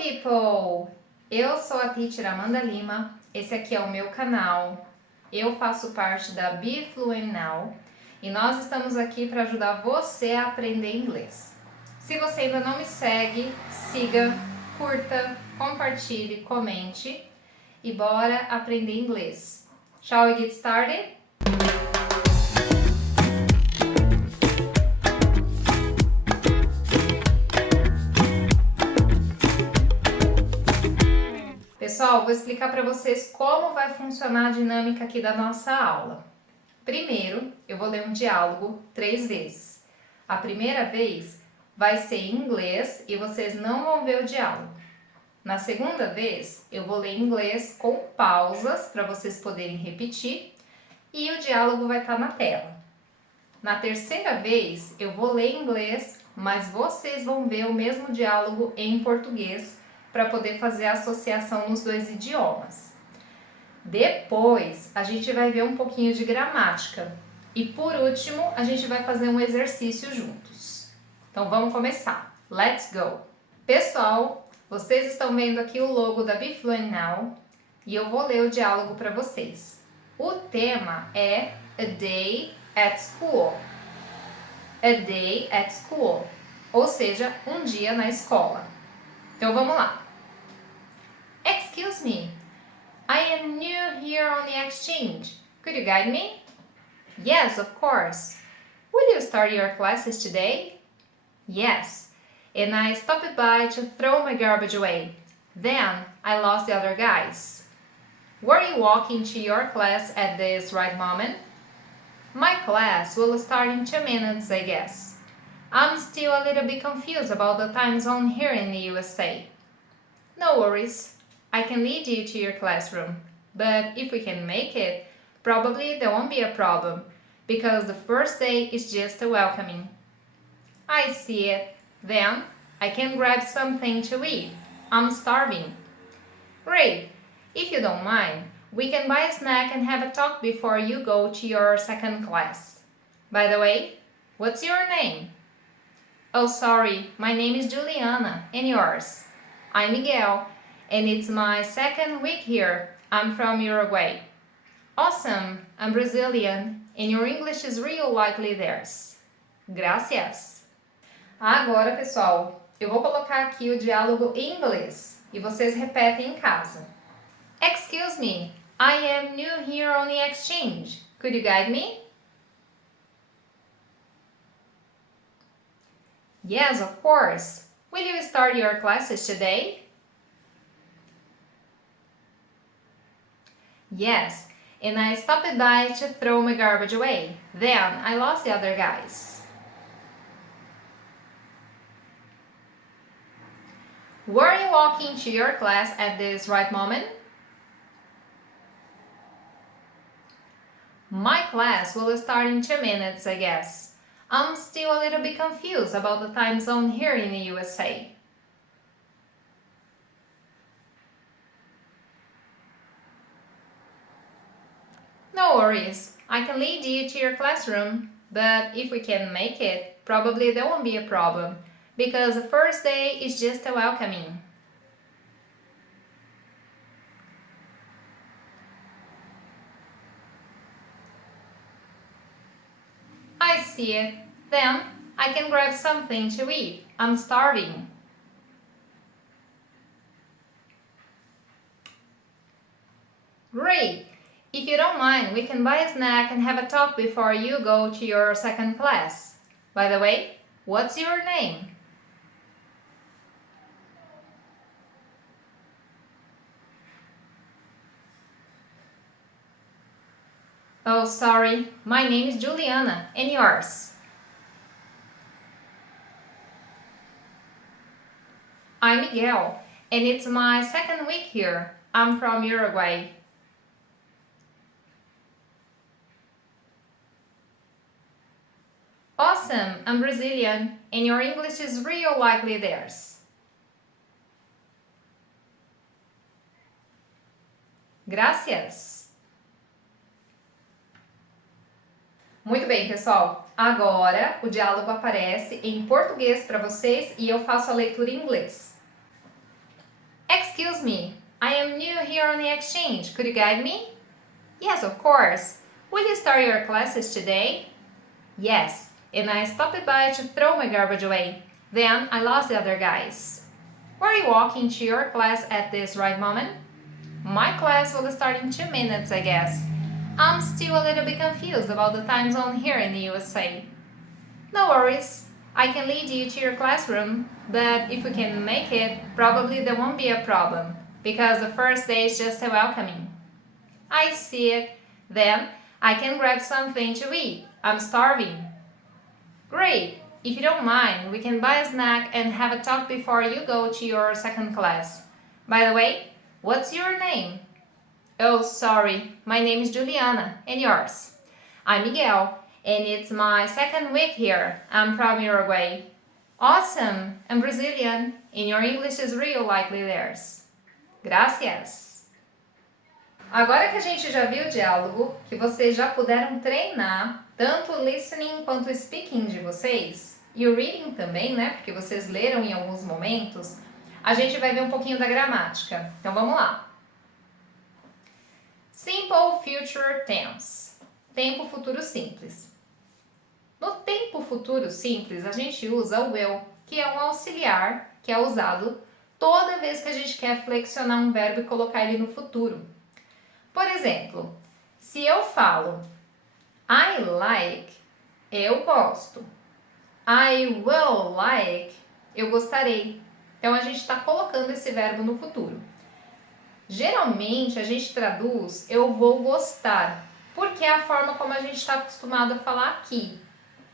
people! Eu sou a Teacher Amanda Lima, esse aqui é o meu canal, eu faço parte da Be Fluent Now e nós estamos aqui para ajudar você a aprender inglês. Se você ainda não me segue, siga, curta, compartilhe, comente e bora aprender inglês. Shall we get started? Pessoal, vou explicar para vocês como vai funcionar a dinâmica aqui da nossa aula. Primeiro, eu vou ler um diálogo 3 vezes. A primeira vez vai ser em inglês e vocês não vão ver o diálogo. Na segunda vez, eu vou ler em inglês com pausas para vocês poderem repetir e o diálogo vai estar na tela. Na terceira vez, eu vou ler em inglês, mas vocês vão ver o mesmo diálogo em português para poder fazer a associação nos dois idiomas. Depois, a gente vai ver um pouquinho de gramática. E por último, a gente vai fazer um exercício juntos. Então vamos começar. Let's go! Pessoal, vocês estão vendo aqui o logo da Be Fluent Now e eu vou ler o diálogo para vocês. O tema é A Day at School. A Day at School, ou seja, um dia na escola. Então vamos lá. Excuse me, I am new here on the exchange. Could you guide me? Yes, of course. Will you start your classes today? Yes, and I stopped by to throw my garbage away. Then I lost the other guys. Were you walking to your class at this right moment? My class will start in 2 minutes, I guess. I'm still a little bit confused about the time zone here in the USA. No worries, I can lead you to your classroom, but if we can make it, probably there won't be a problem, because the first day is just a welcoming. I see it. Then I can grab something to eat. I'm starving. Great. If you don't mind, we can buy a snack and have a talk before you go to your second class. By the way, what's your name? Oh, sorry, my name is Juliana, and yours? I'm Miguel, and it's my second week here. I'm from Uruguay. Awesome, I'm Brazilian, and your English is real likely theirs. Gracias. Agora, pessoal, eu vou colocar aqui o diálogo em inglês e vocês repetem em casa. Excuse me, I am new here on the exchange. Could you guide me? Yes, of course. Will you start your classes today? Yes, and I stopped by to throw my garbage away. Then I lost the other guys. Were you walking to your class at this right moment? My class will start in 2 minutes, I guess. I'm still a little bit confused about the time zone here in the USA. No worries, I can lead you to your classroom, but if we can make it, probably there won't be a problem, because the first day is just a welcoming. I see it. Then I can grab something to eat. I'm starving. Great! If you don't mind, we can buy a snack and have a talk before you go to your second class. By the way, what's your name? Oh, sorry, my name is Juliana, and yours? I'm Miguel, and it's my second week here. I'm from Uruguay. Awesome, I'm Brazilian, and your English is real likely theirs. Gracias. Muito bem, pessoal. Agora o diálogo aparece em português para vocês e eu faço a leitura em inglês. Excuse me, I am new here on the exchange. Could you guide me? Yes, of course. Will you start your classes today? Yes, and I stopped by to throw my garbage away. Then I lost the other guys. Were you walking to your class at this right moment? My class will start in 2 minutes, I guess. I'm still a little bit confused about the time zone here in the USA. No worries, I can lead you to your classroom, but if we can make it, probably there won't be a problem, because the first day is just a welcoming. I see it. Then I can grab something to eat. I'm starving. Great! If you don't mind, we can buy a snack and have a talk before you go to your second class. By the way, what's your name? Oh, sorry, my name is Juliana, and yours? I'm Miguel, and it's my second week here. I'm from Uruguay. Awesome, I'm Brazilian, and your English is real likely theirs. Gracias! Agora que a gente já viu o diálogo, que vocês já puderam treinar tanto o listening quanto o speaking de vocês, e o reading também, né, porque vocês leram em alguns momentos, a gente vai ver um pouquinho da gramática. Então vamos lá. Simple Future Tense. Tempo futuro simples. No tempo futuro simples, a gente usa o will, que é um auxiliar que é usado toda vez que a gente quer flexionar um verbo e colocar ele no futuro. Por exemplo, se eu falo I like, eu gosto. I will like, eu gostarei. Então, a gente está colocando esse verbo no futuro. Geralmente, a gente traduz eu vou gostar, porque é a forma como a gente está acostumado a falar aqui.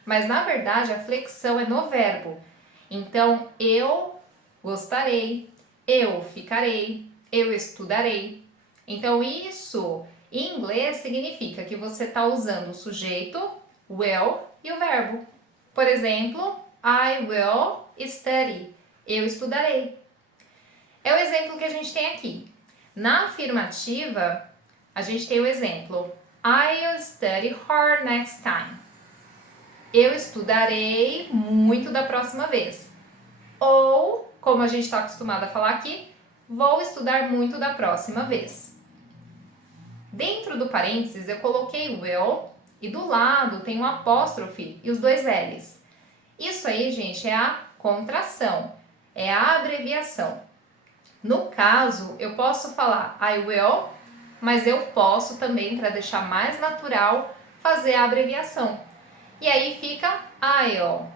Mas, na verdade, a flexão é no verbo. Então, eu gostarei, eu ficarei, eu estudarei. Então, isso em inglês significa que você está usando o sujeito, will, e o verbo. Por exemplo, I will study. Eu estudarei. É o exemplo que a gente tem aqui. Na afirmativa, a gente tem o exemplo I'll study hard next time. Eu estudarei muito da próxima vez. Ou, como a gente está acostumado a falar aqui, vou estudar muito da próxima vez. Dentro do parênteses eu coloquei will e do lado tem um apóstrofe e os dois L's. Isso aí, gente, é a contração, é a abreviação. No caso, eu posso falar I will, mas eu posso também, para deixar mais natural, fazer a abreviação. E aí fica I'll.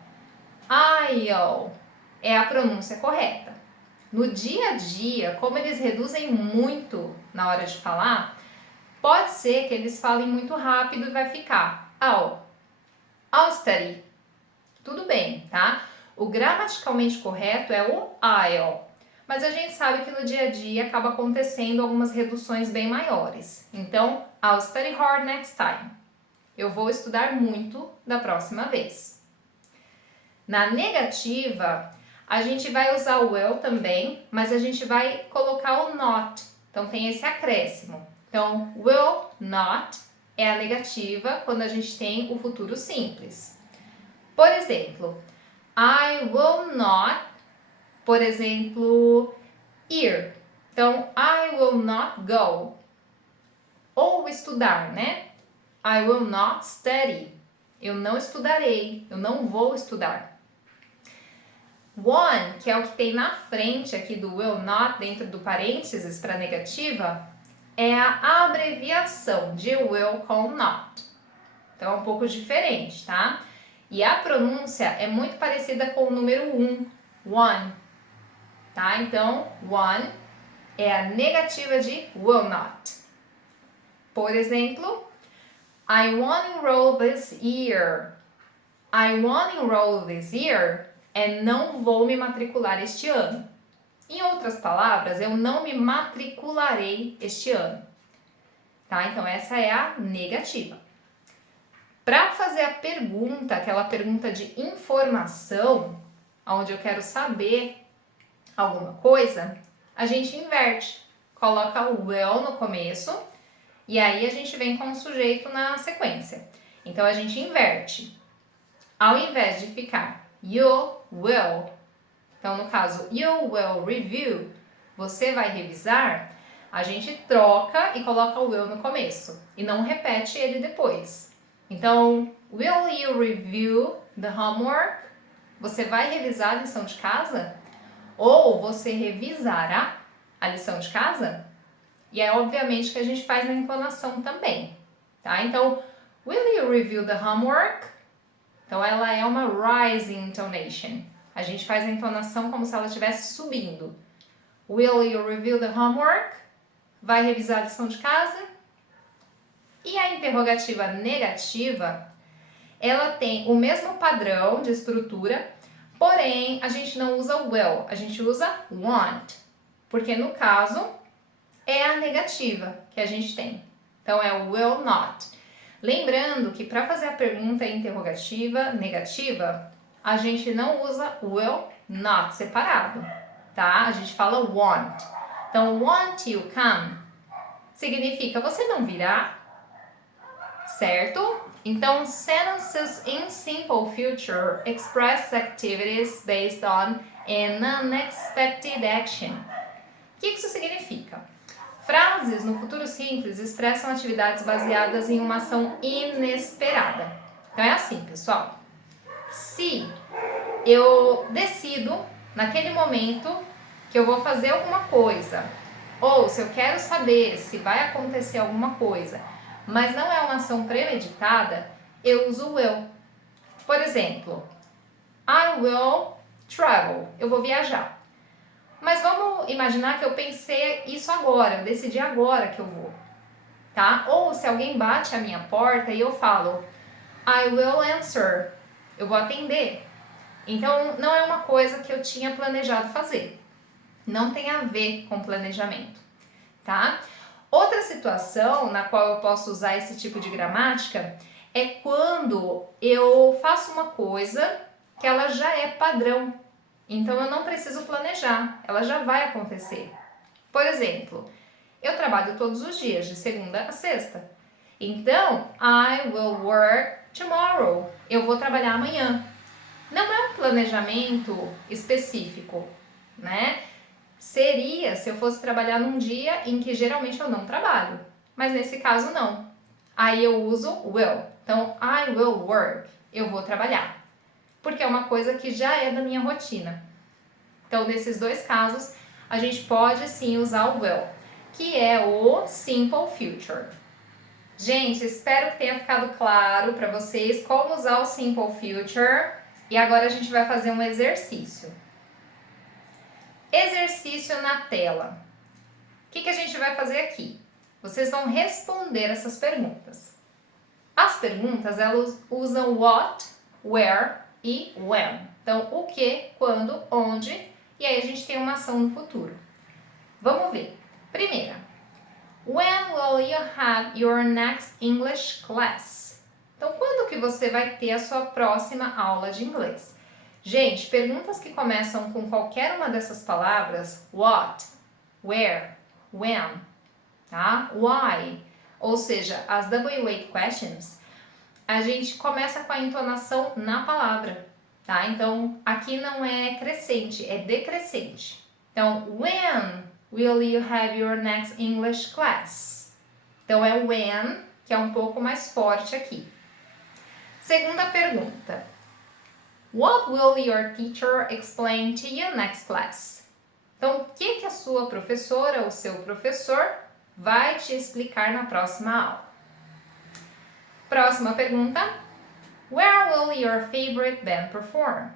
I'll é a pronúncia correta. No dia a dia, como eles reduzem muito na hora de falar, pode ser que eles falem muito rápido e vai ficar I'll study. Tudo bem, tá? O gramaticalmente correto é o I'll. Mas a gente sabe que no dia a dia acaba acontecendo algumas reduções bem maiores. Então, I'll study hard next time. Eu vou estudar muito da próxima vez. Na negativa, a gente vai usar o will também, mas a gente vai colocar o not. Então, tem esse acréscimo. Então, will not é a negativa quando a gente tem o futuro simples. Por exemplo, I will not, por exemplo, ir. Então, I will not go. Ou estudar, né? I will not study. Eu não estudarei, eu não vou estudar. One, que é o que tem na frente aqui do will not, dentro do parênteses para negativa, é a abreviação de will com not. Então, é um pouco diferente, tá? E a pronúncia é muito parecida com o número 1, one. Tá? Então, one é a negativa de will not. Por exemplo, I won't enroll this year. I won't enroll this year é não vou me matricular este ano. Em outras palavras, eu não me matricularei este ano. Tá? Então, essa é a negativa. Para fazer a pergunta, aquela pergunta de informação, onde eu quero saber alguma coisa, a gente inverte. Coloca o will no começo e aí a gente vem com o sujeito na sequência. Então, a gente inverte. Ao invés de ficar you will, então no caso you will review, você vai revisar, a gente troca e coloca o will no começo e não repete ele depois. Então, will you review the homework? Você vai revisar a lição de casa? Ou você revisará a lição de casa? E é obviamente que a gente faz na entonação também, tá? Então, will you review the homework? Então, ela é uma rising intonation. A gente faz a entonação como se ela estivesse subindo. Will you review the homework? Vai revisar a lição de casa? E a interrogativa negativa, ela tem o mesmo padrão de estrutura, porém a gente não usa will, a gente usa want, porque no caso é a negativa que a gente tem. Então é o will not. Lembrando que para fazer a pergunta interrogativa negativa, a gente não usa will not separado, tá? A gente fala want. Então, won't you come significa você não virá, certo? Então, sentences in simple future express activities based on an unexpected action. O que isso significa? Frases no futuro simples expressam atividades baseadas em uma ação inesperada. Então é assim, pessoal. Se eu decido naquele momento que eu vou fazer alguma coisa, ou se eu quero saber se vai acontecer alguma coisa, mas não é uma ação premeditada, eu uso will. Por exemplo, I will travel. Eu vou viajar. Mas vamos imaginar que eu pensei isso agora, eu decidi agora que eu vou, tá? Ou se alguém bate a minha porta e eu falo, I will answer. Eu vou atender. Então, não é uma coisa que eu tinha planejado fazer. Não tem a ver com planejamento, tá? Outra situação na qual eu posso usar esse tipo de gramática é quando eu faço uma coisa que ela já é padrão. Então eu não preciso planejar, ela já vai acontecer. Por exemplo, eu trabalho todos os dias, de segunda a sexta. Então, I will work tomorrow. Eu vou trabalhar amanhã. Não é um planejamento específico, né? Seria se eu fosse trabalhar num dia em que geralmente eu não trabalho, mas nesse caso não. Aí eu uso will. Então, I will work. Eu vou trabalhar. Porque é uma coisa que já é da minha rotina. Então, nesses dois casos, a gente pode sim usar o will, que é o simple future. Gente, espero que tenha ficado claro para vocês como usar o simple future. E agora a gente vai fazer um exercício. Exercício na tela. O que a gente vai fazer aqui? Vocês vão responder essas perguntas. As perguntas, elas usam what, where e when. Então, o que, quando, onde, e aí a gente tem uma ação no futuro. Vamos ver. Primeira. When will you have your next English class? Então, quando que você vai ter a sua próxima aula de inglês? Gente, perguntas que começam com qualquer uma dessas palavras, what, where, when, tá? Why, ou seja, as W8 questions, a gente começa com a entonação na palavra, tá? Então, aqui não é crescente, é decrescente. Então, when will you have your next English class? Então, é when, que é um pouco mais forte aqui. Segunda pergunta. What will your teacher explain to you next class? Então, o que a sua professora ou seu professor vai te explicar na próxima aula? Próxima pergunta. Where will your favorite band perform?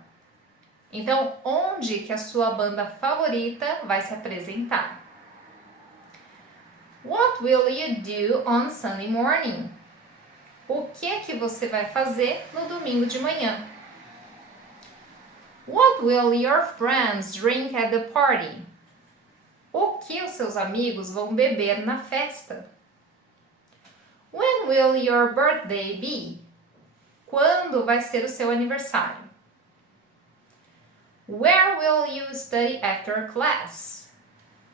Então, onde que a sua banda favorita vai se apresentar? What will you do on Sunday morning? O que você vai fazer no domingo de manhã? What will your friends drink at the party? O que os seus amigos vão beber na festa? When will your birthday be? Quando vai ser o seu aniversário? Where will you study after class?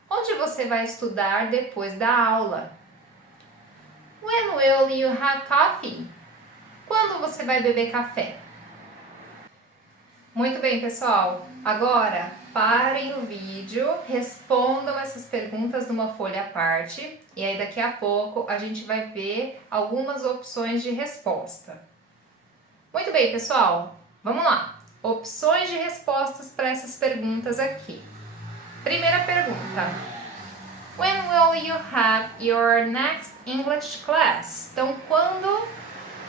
Onde você vai estudar depois da aula? When will you have coffee? Quando você vai beber café? Muito bem, pessoal. Agora, parem o vídeo, respondam essas perguntas numa folha à parte e aí daqui a pouco a gente vai ver algumas opções de resposta. Muito bem, pessoal, vamos lá. Opções de respostas para essas perguntas aqui. Primeira pergunta. When will you have your next English class? Então, quando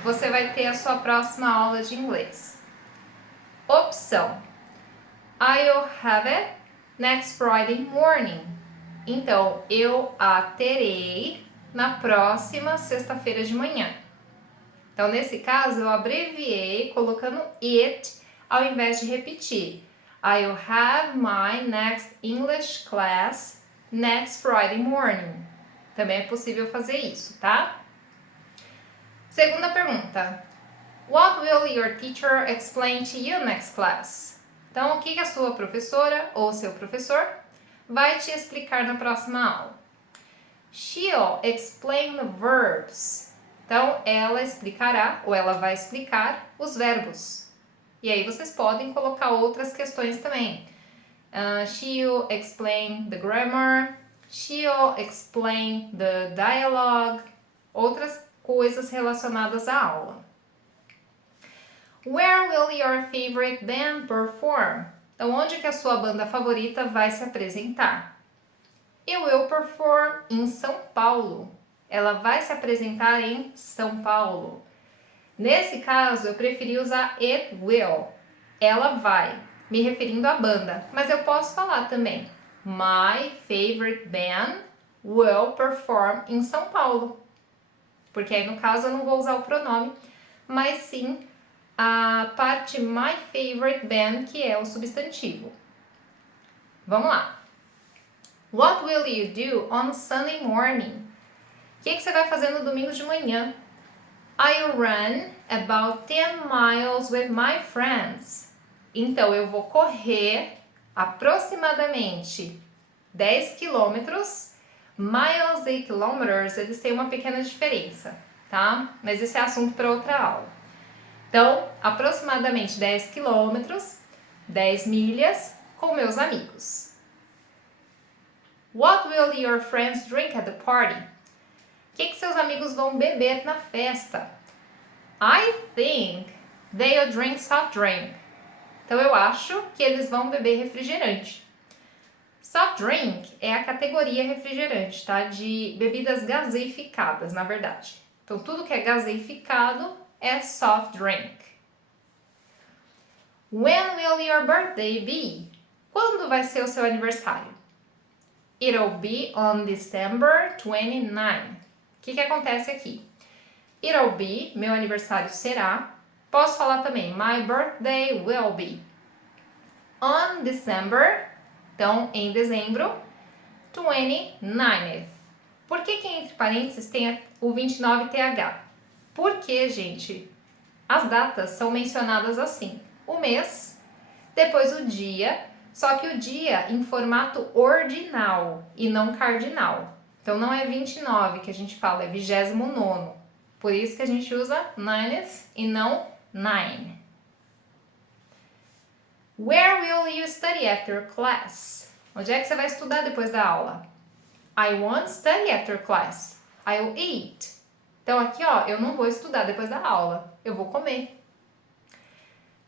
você vai ter a sua próxima aula de inglês? Opção. I'll have it next Friday morning. Então, eu a terei na próxima sexta-feira de manhã. Então, nesse caso, eu abreviei colocando it ao invés de repetir. I'll have my next English class next Friday morning. Também é possível fazer isso, tá? Segunda pergunta. What will your teacher explain to you next class? Então, o que a sua professora ou seu professor vai te explicar na próxima aula? She'll explain the verbs. Então, ela explicará ou ela vai explicar os verbos. E aí vocês podem colocar outras questões também. She'll explain the grammar. She'll explain the dialogue. Outras coisas relacionadas à aula. Where will your favorite band perform? Então, onde que a sua banda favorita vai se apresentar? It will perform em São Paulo. Ela vai se apresentar em São Paulo. Nesse caso, eu preferi usar it will. Ela vai, me referindo à banda. Mas eu posso falar também. My favorite band will perform em São Paulo. Porque aí, no caso, eu não vou usar o pronome, mas sim a parte my favorite band, que é o substantivo. Vamos lá. What will you do on Sunday morning? O que você vai fazer no domingo de manhã? I'll run about 10 miles with my friends. Então, eu vou correr aproximadamente 10 quilômetros. Miles e quilômetros, eles têm uma pequena diferença, tá? Mas esse é assunto para outra aula. Então, aproximadamente 10 quilômetros, 10 milhas com meus amigos. What will your friends drink at the party? O que seus amigos vão beber na festa? I think they'll drink soft drink. Então, eu acho que eles vão beber refrigerante. Soft drink é a categoria refrigerante, tá? De bebidas gaseificadas, na verdade. Então, tudo que é gaseificado é soft drink. When will your birthday be? Quando vai ser o seu aniversário? It'll be on December 29. O que acontece aqui? It'll be, meu aniversário será. Posso falar também, my birthday will be. On December, então em dezembro, 29th. Por que entre parênteses tem o 29th? Porque, gente, as datas são mencionadas assim. O mês, depois o dia, só que o dia em formato ordinal e não cardinal. Então, não é 29 que a gente fala, é 29º. Por isso que a gente usa 9th e não 9. Where will you study after class? Onde é que você vai estudar depois da aula? I won't study after class. I'll eat. Então, aqui, ó, eu não vou estudar depois da aula. Eu vou comer.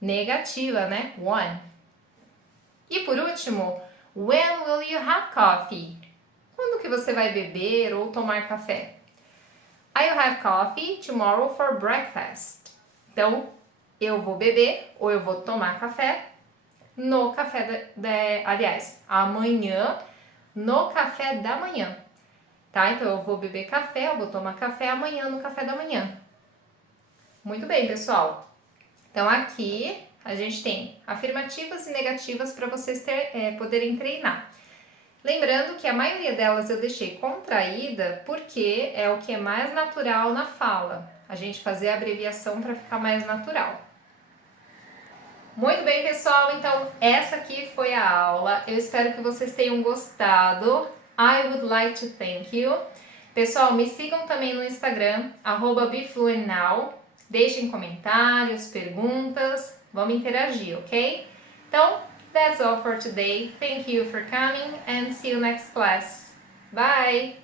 Negativa, né? One. E por último, when will you have coffee? Quando que você vai beber ou tomar café? I'll have coffee tomorrow for breakfast. Então, eu vou beber ou eu vou tomar café no café aliás, amanhã no café da manhã. Tá? Então, eu vou beber café, eu vou tomar café amanhã no café da manhã. Muito bem, pessoal. Então, aqui a gente tem afirmativas e negativas para vocês poderem treinar. Lembrando que a maioria delas eu deixei contraída porque é o que é mais natural na fala. A gente fazer a abreviação para ficar mais natural. Muito bem, pessoal. Então, essa aqui foi a aula. Eu espero que vocês tenham gostado. I would like to thank you. Pessoal, me sigam também no Instagram, @BeFluentNow. Deixem comentários, perguntas, vamos interagir, ok? Então, That's all for today. Thank you for coming and see you next class. Bye!